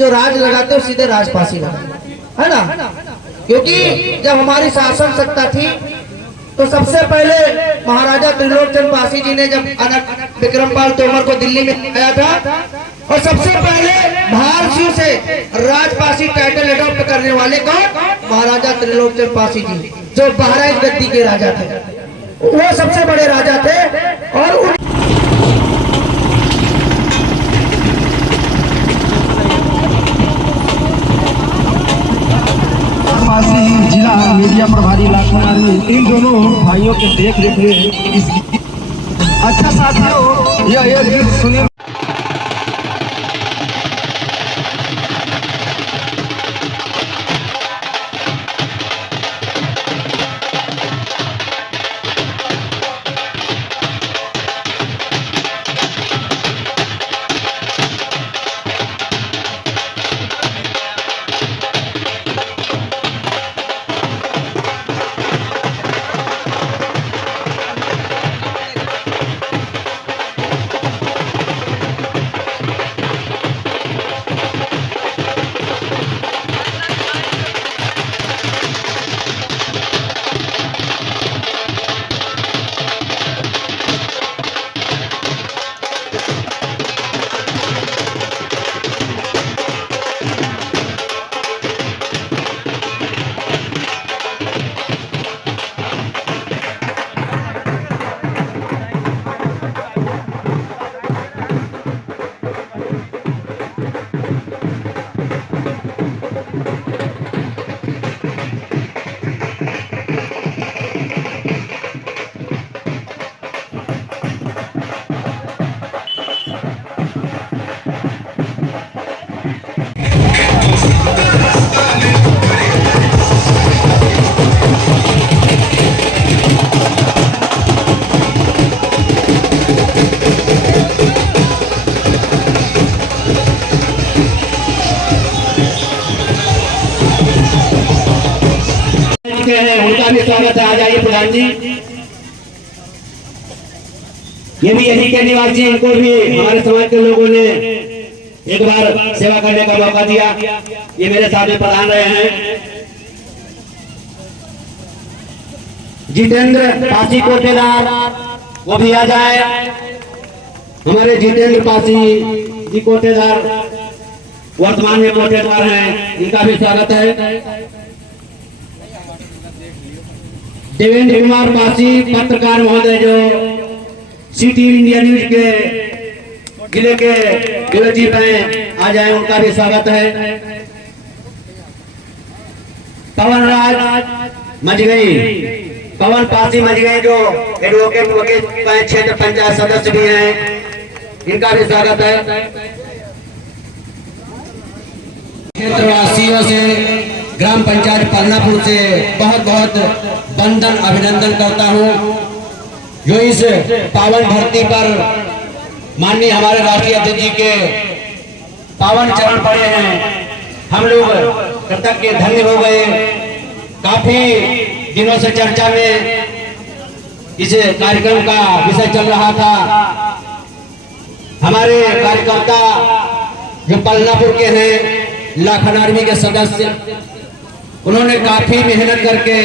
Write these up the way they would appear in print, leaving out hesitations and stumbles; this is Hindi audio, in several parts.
जो राज लगाते हो सीधे राजपासी लगाते, है ना। क्योंकि जब हमारी शासन सत्ता थी तो सबसे पहले महाराजा त्रिलोकचंद पासी जी ने जब विक्रमपाल तोमर को दिल्ली में आया था, और सबसे पहले भारतीयों से राजपासी टाइटल अडॉप्ट करने वाले कौन? महाराजा त्रिलोकचंद पासी जी, जो बहराइच गद्दी के राजा थे। वो सबसे बड़े राजा थे। और जिला मीडिया प्रभारी लाखन आदमी, इन दोनों भाइयों के देख रेख में इस अच्छा साथियों यह गीत सुनिए। उनका भी स्वागत है। आ जाइए प्रधान जी, ये भी यही के निवासी, इनको भी हमारे समाज के लोगों ने एक बार सेवा करने का मौका दिया। ये मेरे साथ में प्रधान रहे हैं जितेंद्र पासी कोटेदार, वो भी आ जाए। हमारे जितेंद्र पासी जी कोटेदार वर्तमान में कोटेदार हैं, इनका भी स्वागत है। देवेंद्र कुमार पासी पत्रकार महोदय, जो सिटी इंडिया न्यूज के जिले के ब्यूरो चीफ हैं, आ जाए, उनका भी स्वागत है। पवन राज मजगई, पवन पासी मजगई, जो एडवोकेट वकील क्षेत्र पंचायत सदस्य भी हैं, इनका भी स्वागत है। क्षेत्रवासियों से, ग्राम पंचायत पलनापुर से बहुत बहुत वंदन अभिनंदन करता हूँ, जो इस पावन धरती पर माननीय हमारे राष्ट्रीय अध्यक्ष जी के पावन चरण पड़े हैं। हम लोग कृतज्ञ धन्य हो गए। काफी दिनों से चर्चा में इस कार्यक्रम का विषय चल रहा था। हमारे कार्यकर्ता जो पलनापुर के हैं, लाखन आर्मी के सदस्य, उन्होंने काफी मेहनत करके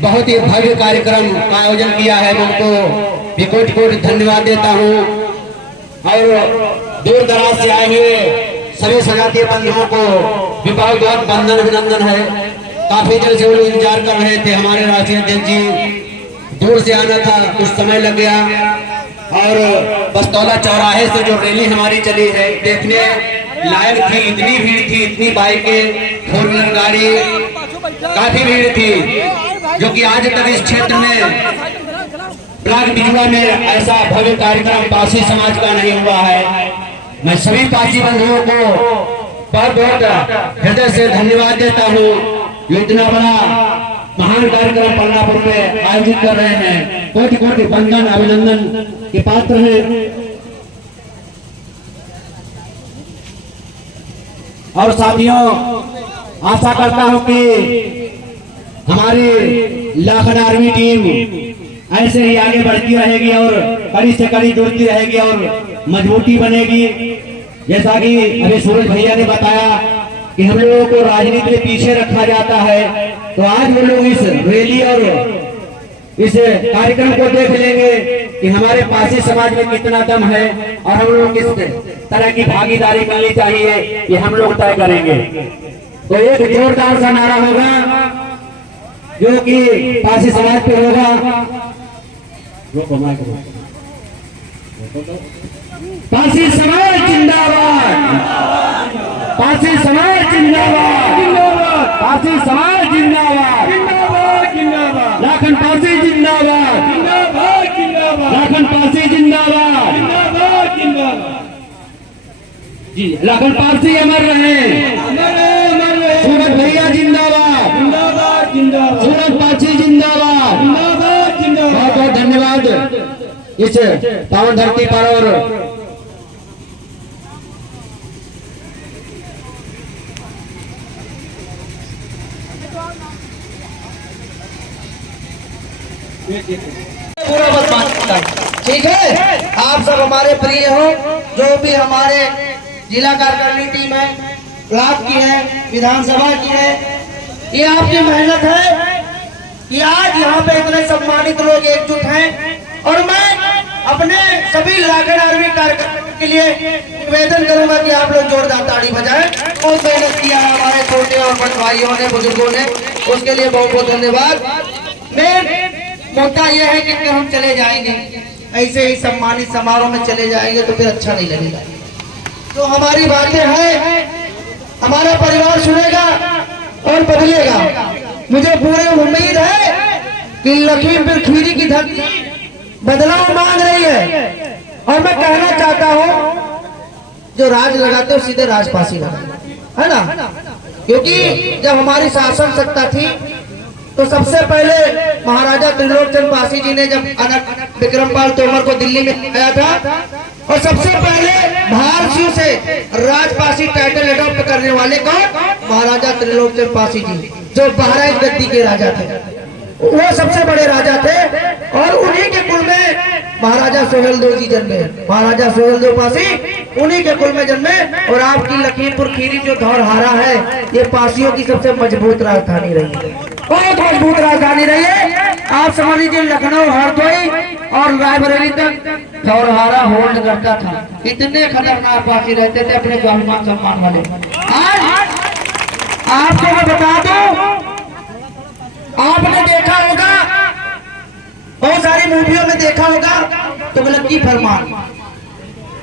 बहुत ही भव्य कार्यक्रम का आयोजन किया है। मैं उनको भी कोटि कोटि धन्यवाद देता हूँ। और दूर दराज से आए हुए सभी सजातीय बंधुओं को भी बहुत बहुत वंदन अभिनंदन है। काफी देर से वो लोग इंतजार कर रहे थे। हमारे राष्ट्रीय अध्यक्ष जी दूर से आना था, कुछ समय लग गया। और बस्तौला चौराहे से जो रैली हमारी चली है, देखने लायक थी। इतनी भीड़ थी, इतनी बाइकें, फोर व्हीलर गाड़ी, काफी भीड़ थी, जो कि आज तक इस क्षेत्र में ब्लॉक बिजुआ में ऐसा भव्य कार्यक्रम पासी समाज का नहीं हुआ है। मैं सभी पासी बंधुओं को बहुत बहुत हृदय से धन्यवाद देता हूँ, जो इतना बड़ा महान कार्यक्रम पलनापुर में आयोजित कर रहे हैं। कोटि कोटि वंदन अभिनंदन के पात्र हैं। और साथियों, आशा करता हूं कि हमारी लाखन आर्मी टीम ऐसे ही आगे बढ़ती रहेगी और कड़ी से कड़ी जुड़ती रहेगी और मजबूती बनेगी। जैसा कि अभी सूरज भैया ने बताया कि हम लोगों को राजनीति में पीछे रखा जाता है, तो आज वो लोग इस रैली और इस कार्यक्रम को देख लेंगे कि हमारे पासी समाज में कितना दम है और हम लोग किस तरह की भागीदारी मिलनी चाहिए, ये हम लोग तय करेंगे। तो एक जोरदार सा नारा होगा जो कि पासी समाज पे होगा। पासी समाज जिंदाबाद, पासी समाज जिंदाबाद, पासी समाज जिंदाबाद, लाखन पासी जिंदाबाद, लाखन पासी जिंदाबाद, जी लाखन पासी अमर रहे, सूरज भैया जिंदाबाद, सूरज पासी जिंदाबाद। बहुत बहुत धन्यवाद इस पावन धरती पर। और पूरा बस बात ठीक है। आप सब हमारे प्रिय हो, जो भी हमारे जिला कार्यकारिणी टीम है, ब्लॉक की है, विधानसभा की है, ये आपकी मेहनत है कि आज यहाँ पे इतने सम्मानित लोग एकजुट हैं। और मैं अपने सभी लाखन आर्मी कार्यकर्ताओं के लिए निवेदन करूंगा कि आप लोग जोरदार ताड़ी बजाएं। बहुत मेहनत किया है हमारे छोटे और बड़े भाइयों ने, बुजुर्गों ने, उसके लिए बहुत बहुत धन्यवाद। मैं मुद्दा यह है कि हम चले जाएंगे ऐसे ही सम्मानित समारोह में चले जाएंगे तो फिर अच्छा नहीं लगेगा। तो हमारी बातें हैं, हमारा परिवार सुनेगा और बदलेगा। मुझे पूरी उम्मीद है कि लखीमपुर खीरी की धरती बदलाव मांग रही है। और मैं कहना चाहता हूं, जो राज लगाते हो सीधे राजपासी लगाते, है ना? क्योंकि जब हमारी शासन सत्ता थी तो सबसे पहले महाराजा त्रिलोकचंद पासी जी ने जब विक्रमपाल तोमर को दिल्ली में आया था, और सबसे पहले भारतीयों से राजपासी टाइटल अडॉप्ट करने वाले कौन? महाराजा त्रिलोकचंद पासी जी, जो बहराइच गद्दी के राजा थे। वो सबसे बड़े राजा थे और उन्हीं के कुल में महाराजा सोहेलदेव जी जन्मे। महाराजा सोहेलदेव पासी उन्हीं के कुल में जन्मे। और आपकी लखीमपुर खीरी जो धौरहारा है, ये पासियों की सबसे मजबूत राजधानी रही है, बहुत मजबूत राजधानी रही है। आप समझ लीजिए लखनऊ, हरदोई और रायबरेली तक धौरहारा होल्ड करता था। इतने खतरनाक पासी रहते थे अपने स्वाभिमान सम्मान वाले। आज आपको मैं बता दूं, आपने देखा होगा, बहुत सारी मूवियों में देखा होगा, तुगलकी फरमान,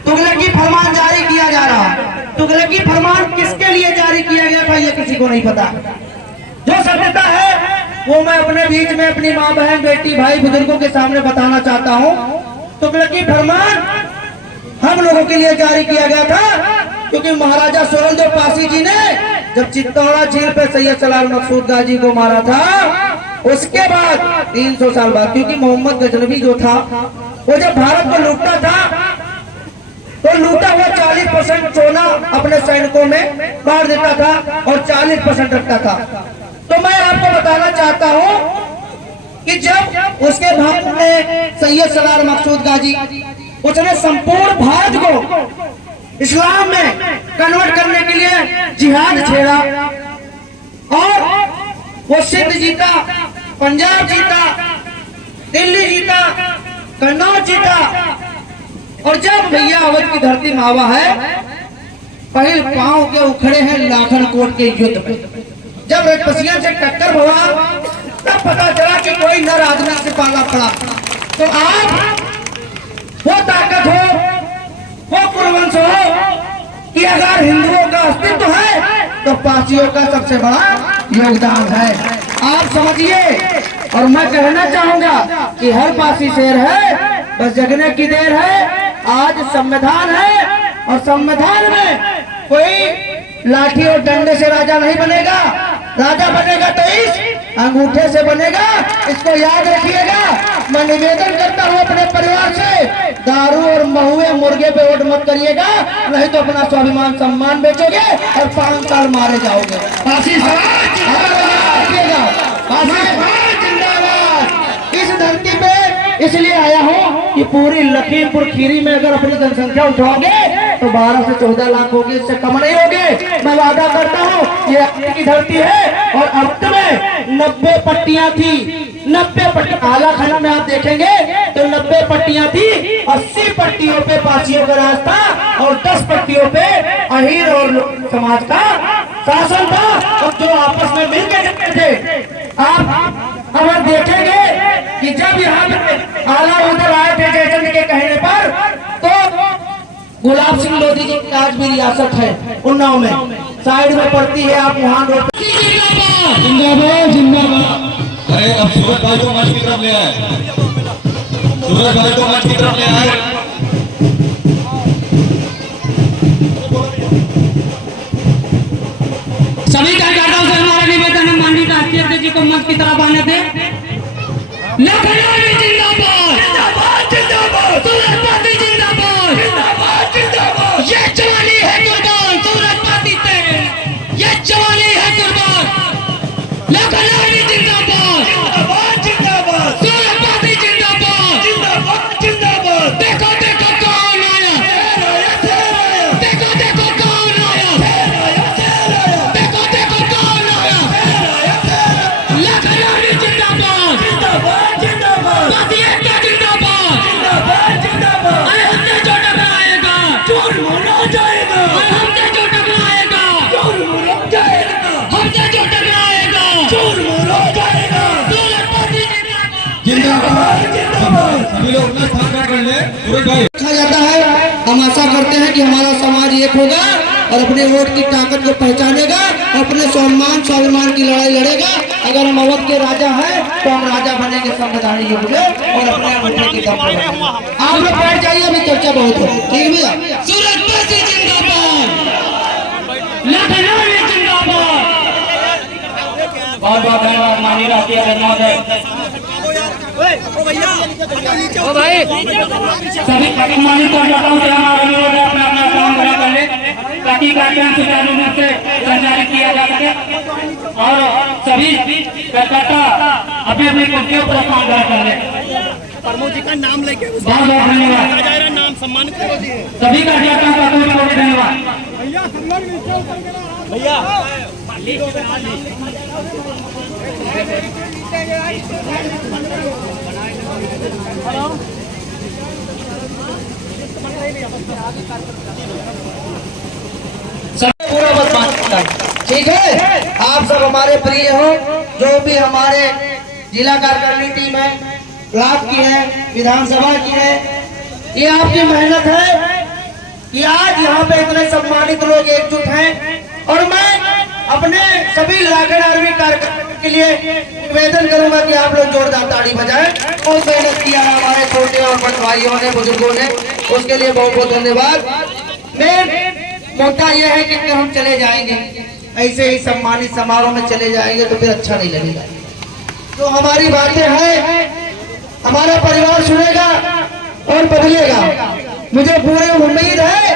तुगलकी फरमान जारी किया जा रहा है। तुगलकी फरमान किसके लिए जारी किया गया था ये किसी को नहीं पता। जो सत्यता है वो मैं अपने बीच में अपनी माँ, बहन, बेटी, भाई, बुजुर्गों के सामने बताना चाहता हूँ। तुगलकी फरमान हम लोगों के लिए जारी किया गया था क्योंकि महाराजा सोहेलदेव पासी जी ने जब चित्तौड़ा झील पे सैयद सलार मकसूद गाजी को मारा था, उसके बाद 300 साल बाद, क्योंकि मोहम्मद गजनवी जो था वो जब भारत को लूटता था तो लूटा हुआ 40% सोना अपने सैनिकों में बांट देता था और 40% रखता था। तो मैं आपको बताना चाहता हूं कि जब उसके भाई ने सैयद सलार मकसूद गाजी, उसने संपूर्ण भारत को इस्लाम में कन्वर्ट करने के लिए जिहाद छेड़ा और वो सिंध जीता, पंजाब जीता, दिल्ली जीता, कन्नौज जीता। और जब भैया अवध की धरती मावा है, पहले पांव के उखड़े हैं लाखन कोट के युद्ध में। जब रजपसिया से टक्कर हुआ तब पता चला कि कोई नर आदमी से पाला पड़ा। तो आप वो ताकत हो, वो कुलवंश हो कि अगर हिंदुओं का अस्तित्व है तो पासियों का सबसे बड़ा योगदान है। आप समझिए। और मैं कहना चाहूंगा कि हर पासी शेर है, बस जगने की देर है। आज संविधान है और संविधान में कोई लाठी और डंडे से राजा नहीं बनेगा। राजा बनेगा तो इस अंगूठे से बनेगा, इसको याद रखिएगा। मैं निवेदन करता हूँ अपने परिवार से, दारू और महुए मुर्गे पे वोट मत करिएगा, नहीं तो अपना स्वाभिमान सम्मान बेचोगे और 5 साल मारे जाओगे। पासी समाज जिंदाबाद। इस धरती पे इसलिए आया हूँ कि पूरी लखीमपुर खीरी में अगर अपनी जनसंख्या उठाओगे तो 12 से 14 लाख होगी, इससे कम नहीं होगी। मैं वादा करता हूँ, ये आपकी की धरती है और अब में 90 पट्टियां थी, 90 पट्टी आला खाना में आप देखेंगे तो 90 पट्टियां थी। 80 पट्टियों पे पासियों का राज था और 10 पट्टियों पे अहीर और समाज का शासन था, और जो आपस में मिलकर जाते थे। आप अगर देखेंगे कि जब यहाँ पे आला उधर आए थे जयचंद के कहने पर, तो गुलाब सिंह लोधी जी की आज भी रियासत है उन्नाव में, साइड में पड़ती है, आप वहां रोड। जिंदाबाद जिंदाबाद। अरे अब सूरज भाई को मंच की तरफ ले आए, सूरज भाई को मंच की तरफ ले आए। सभी कार्यकर्ताओं से हमारा निवेदन है, माननीय राष्ट्रीय अध्यक्ष जी को मंच की तरफ आने दें। लखनऊ जिंदाबाद, जिंदाबाद जिंदाबाद, सूरज पाती जिंदाबाद, जिंदाबाद जिंदाबाद। ये जवानी है कुर्बान, सूरज पाती तेरे, ये जवानी है कुर्बान। लखनऊ जिंदाबाद, जिंदाबाद जिंदाबाद, सूरज पाती जिंदाबाद, जिंदाबाद जिंदाबाद। देखो देखो कौन आया, देखो देखो कौन आया, देखो देखो कौन आया। लखनऊ जिंदाबाद, जिंदाबाद जिंदाबाद, पाती एकता जिंदाबाद, जिंदाबाद जिंदाबाद। अरे हमसे जो टकराएगा चूर-मुर हो जाएगा, हमसे जो टकराएगा चूर-मुर हो जाएगा, हमसे जो टकराएगा चूर-मुर हो जाएगा। सूरज पाती जिंदाबाद जिंदाबाद। सभी लोग अपना स्थान कर ले। सूरज भाई रखा जाता है। हम आशा करते हैं कि हमारा समाज एक होगा और अपने वोट की ताकत को पहचानेगा, अपने सम्मान स्वाभिमान की लड़ाई लड़ेगा। अगर हम अवध के राजा हैं तो हम राजा बनेंगे संविधान युग में और अपने अंगूठे की दम पर। आप लोग बैठ जाइए, अभी चर्चा बहुत हो। ठीक है भैया। सूरज पाती जिंदाबाद, लखनऊ जिंदाबाद। बहुत बहुत धन्यवाद माननीय राष्ट्रीय अध्यक्ष महोदय। सभी सम्मानित कार्यकर्ताओं से हमारा अनुरोध है, अपना अपना काम खड़ा कर ले ताकि कार्यक्रम सुचारू रूप से संचालित किया जा सके, और सभी कार्यकर्ता अपनी अपनी कुर्सियों पर काम खड़ा कर ले। प्रमोद जी का नाम लेके बहुत बहुत धन्यवाद। नाम सम्मानित कर दिए सभी कार्यकर्ताओं का बहुत बहुत धन्यवाद। भैया। पूरा बस बात ठीक है। आप सब हमारे प्रिय हो, जो भी हमारे जिला कार्यकारिणी टीम है, ब्लॉक की है, विधानसभा की है, ये आपकी मेहनत है कि आज यहाँ पे इतने सम्मानित लोग एकजुट हैं। और मैं अपने सभी लाखन आर्मी कार्यकर्ताओं के लिए निवेदन करूंगा कि आप लोग जोरदार ताली बजाएं। बहुत मेहनत किया है हमारे छोटे और बड़े भाइयों ने, बुजुर्गों ने, उसके लिए बहुत बहुत धन्यवाद। मेन मुद्दा यह है कि अगर हम चले जाएंगे ऐसे ही सम्मानित समारोह में चले जाएंगे तो फिर अच्छा नहीं लगेगा। तो हमारी बातें हैं, हमारा परिवार सुनेगा और बदलेगा। मुझे पूरी उम्मीद है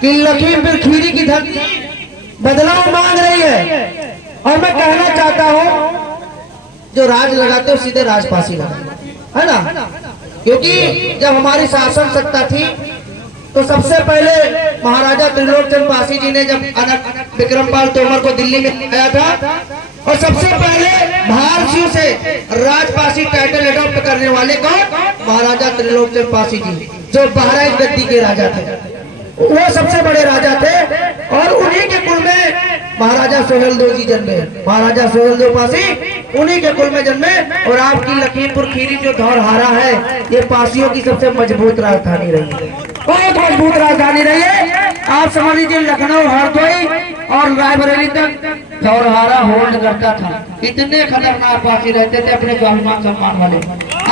कि लखीमपुर खीरी की धरती बदलाव मांग रही है। और मैं कहना चाहता हूँ, जो राज लगाते हो सीधे राजपासी लगाते, है ना? क्योंकि जब हमारी शासन सत्ता थी तो सबसे पहले महाराजा त्रिलोकचंद पासी जी ने जब विक्रमपाल तोमर को दिल्ली में आया था, और सबसे पहले भारतीयों से राजपासी टाइटल अडॉप्ट करने वाले कौन? महाराजा त्रिलोकचंद पासी जी, जो बहराइच गद्दी के राजा थे। वो सबसे बड़े राजा थे और उन्हीं के कुल में महाराजा सोहेलदेव जी जन्मे। महाराजा सोहेलदेव पासी उन्हीं के कुल में जन्मे। और आपकी लखीमपुर खीरी जो धौरहारा है, ये पासियों की सबसे मजबूत राजधानी रही है, बहुत मजबूत राजधानी रही है। आप समझ लीजिए लखनऊ, हरदोई और रायबरेली तक धौरहारा होल्ड करता था। इतने खतरनाक पासी रहते थे अपने स्वाभिमान सम्मान वाले।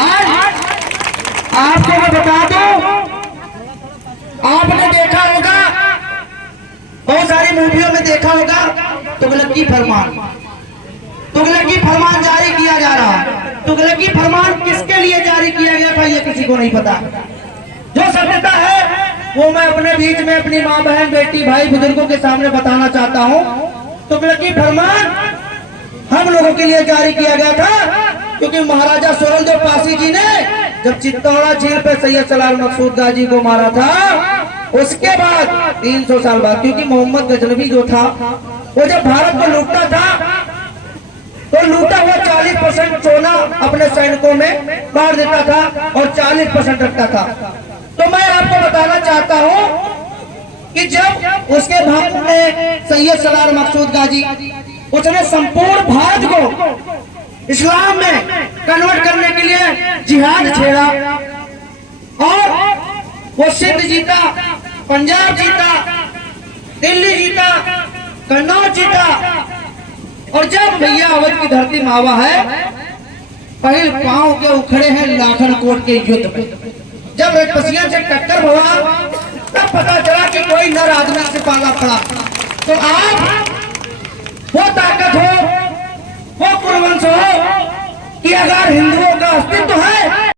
आज आपको मैं बता दूं, आपने देखा होगा, बहुत सारी मूवियों में देखा होगा, तुगलकी फरमान, तुगलकी फरमान जारी किया जा रहा है। तुगलकी फरमान किसके लिए जारी किया गया था ये किसी को नहीं पता। जो सत्यता है वो मैं अपने बीच में अपनी माँ, बहन, बेटी, भाई, बुजुर्गों के सामने बताना चाहता हूँ। तुगलकी फरमान हम लोगों के लिए जारी किया गया था क्योंकि महाराजा सोहेलदेव पासी जी ने जब चित्तौड़ा झील पे सैयद सलाल मकसूद गाजी को मारा था, उसके बाद 300 साल बाद, क्योंकि मोहम्मद गजनवी जो था वो जब भारत को लूटता था तो लूटा हुआ 40% सोना अपने सैनिकों में बांट देता था और 40% रखता था। तो मैं आपको बताना चाहता हूं कि जब उसके भाई ने सैयद सलार मकसूद गाजी उसने संपूर्ण भारत को इस्लाम में कन्वर्ट करने के लिए जिहाद छेड़ा और वो सिंध जीता, पंजाब जीता, दिल्ली जीता, कन्नौज जीता। और जब भैया अवध की धरती मावा है, पहले पांव के उखड़े हैं लाखन कोट के युद्ध में। जब रजपसिया से टक्कर हुआ तब पता चला कि कोई नर आदमी से पाला पड़ा। तो आप वो ताकत हो, वो कुलवंश हो कि अगर हिंदुओं का अस्तित्व है